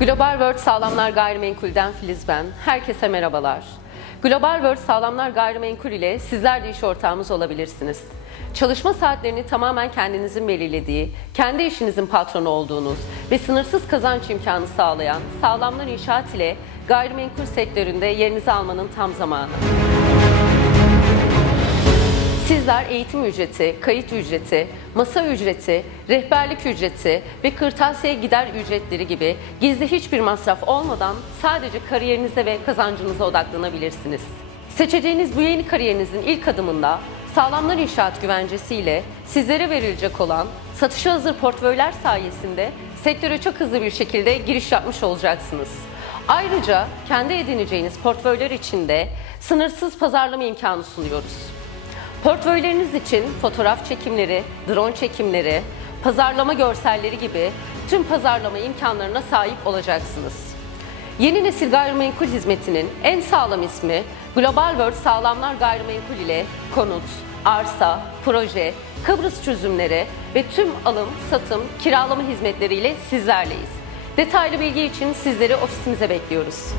Global World Sağlamlar Gayrimenkul'den Filiz ben. Herkese merhabalar. Global World Sağlamlar Gayrimenkul ile sizler de iş ortağımız olabilirsiniz. Çalışma saatlerini tamamen kendinizin belirlediği, kendi işinizin patronu olduğunuz ve sınırsız kazanç imkanı sağlayan Sağlamlar İnşaat ile gayrimenkul sektöründe yerinizi almanın tam zamanı. Sizler eğitim ücreti, kayıt ücreti, masa ücreti, rehberlik ücreti ve kırtasiye gider ücretleri gibi gizli hiçbir masraf olmadan sadece kariyerinize ve kazancınıza odaklanabilirsiniz. Seçeceğiniz bu yeni kariyerinizin ilk adımında Sağlamlar İnşaat güvencesiyle sizlere verilecek olan satışa hazır portföyler sayesinde sektöre çok hızlı bir şekilde giriş yapmış olacaksınız. Ayrıca kendi edineceğiniz portföyler içinde sınırsız pazarlama imkanı sunuyoruz. Portföyleriniz için fotoğraf çekimleri, drone çekimleri, pazarlama görselleri gibi tüm pazarlama imkanlarına sahip olacaksınız. Yeni nesil gayrimenkul hizmetinin en sağlam ismi Global World Sağlamlar Gayrimenkul ile konut, arsa, proje, Kıbrıs çözümleri ve tüm alım, satım, kiralama hizmetleriyle sizlerleyiz. Detaylı bilgi için sizleri ofisimize bekliyoruz.